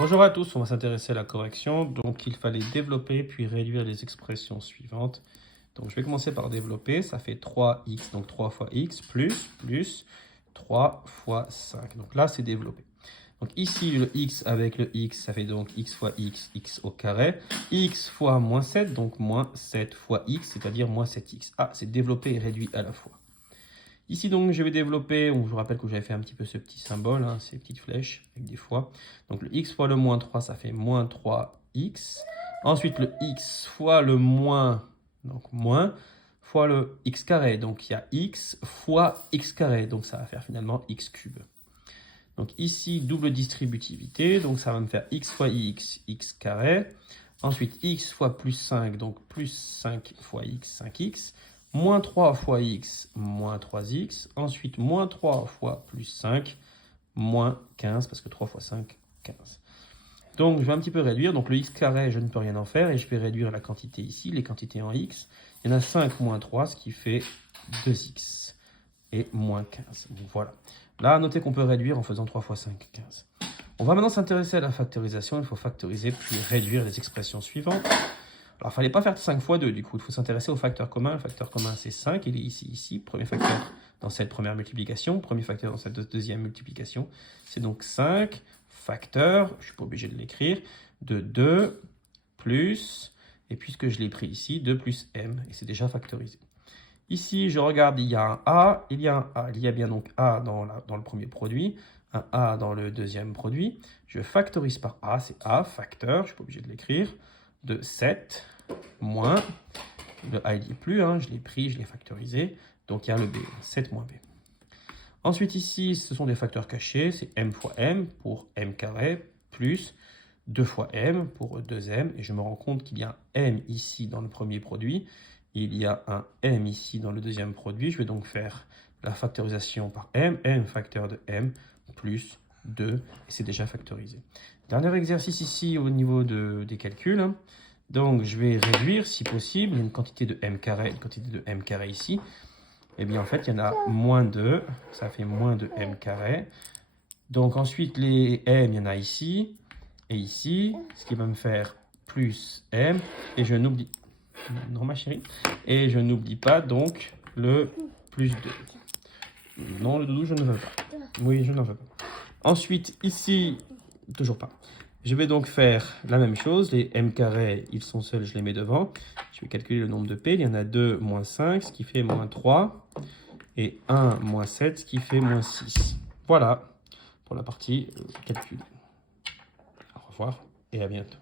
Bonjour à tous, on va s'intéresser à la correction. Donc, il fallait développer puis réduire les expressions suivantes. Donc, je vais commencer par développer. Ça fait 3x, donc 3 fois x, plus 3 fois 5. Donc là, c'est développé. Donc ici, le x avec le x, ça fait donc x fois x au carré. X fois moins 7, donc moins 7 fois x, c'est-à-dire moins 7x. Ah, c'est développé et réduit à la fois. Ici, donc, je vais développer, je vous rappelle que j'avais fait un petit peu ce petit symbole, ces petites flèches avec des fois. Donc, le x fois le moins 3, ça fait moins 3x. Ensuite, le x fois le moins, donc moins, fois le x carré. Donc, il y a x fois x carré. Donc, ça va faire finalement x cube. Donc, ici, double distributivité. Donc, ça va me faire x fois x carré. Ensuite, x fois plus 5, donc plus 5 fois x, 5x. Moins 3 fois x, moins 3x. Ensuite, moins 3 fois plus 5, moins 15, parce que 3 fois 5, 15. Donc, je vais un petit peu réduire. Donc, le x carré, je ne peux rien en faire. Et je vais réduire la quantité ici, les quantités en x. Il y en a 5 moins 3, ce qui fait 2x. Et moins 15. Donc, voilà. Là, notez qu'on peut réduire en faisant 3 fois 5, 15. On va maintenant s'intéresser à la factorisation. Il faut factoriser puis réduire les expressions suivantes. Alors, il ne fallait pas faire 5 fois 2, du coup. Il faut s'intéresser au facteur commun. Le facteur commun, c'est 5. Il est ici. Premier facteur dans cette première multiplication. Premier facteur dans cette deuxième multiplication. C'est donc 5 facteurs, je ne suis pas obligé de l'écrire, de 2 plus, et puisque je l'ai pris ici, 2 plus m, et c'est déjà factorisé. Ici, je regarde, il y a un A, il y a un A. Il y a bien donc A dans le premier produit, un A dans le deuxième produit. Je factorise par A, c'est A, facteur, je ne suis pas obligé de l'écrire, de 7 moins, le A il n'y est plus, je l'ai pris, je l'ai factorisé, donc il y a le B, 7 moins B. Ensuite ici, ce sont des facteurs cachés, c'est m fois m pour m carré, plus 2 fois m pour 2m, et je me rends compte qu'il y a un m ici dans le premier produit, il y a un m ici dans le deuxième produit. Je vais donc faire la factorisation par m facteur de m, plus 2, et c'est déjà factorisé. Dernier exercice ici au niveau des calculs. Donc je vais réduire si possible, il y a une quantité de m carré, une quantité de m carré ici. Et bien en fait, il y en a moins 2, ça fait moins de m carré. Donc ensuite, les m, il y en a ici et ici, ce qui va me faire plus m. Et je n'oublie... Non, ma chérie. Et je n'oublie pas donc le plus 2. Non, le doudou, je ne veux pas. Oui, je n'en veux pas. Ensuite, ici, toujours pas. Je vais donc faire la même chose. Les m carrés, ils sont seuls, je les mets devant. Je vais calculer le nombre de p. Il y en a 2 moins 5, ce qui fait moins 3. Et 1 moins 7, ce qui fait moins 6. Voilà pour la partie calcul. Au revoir et à bientôt.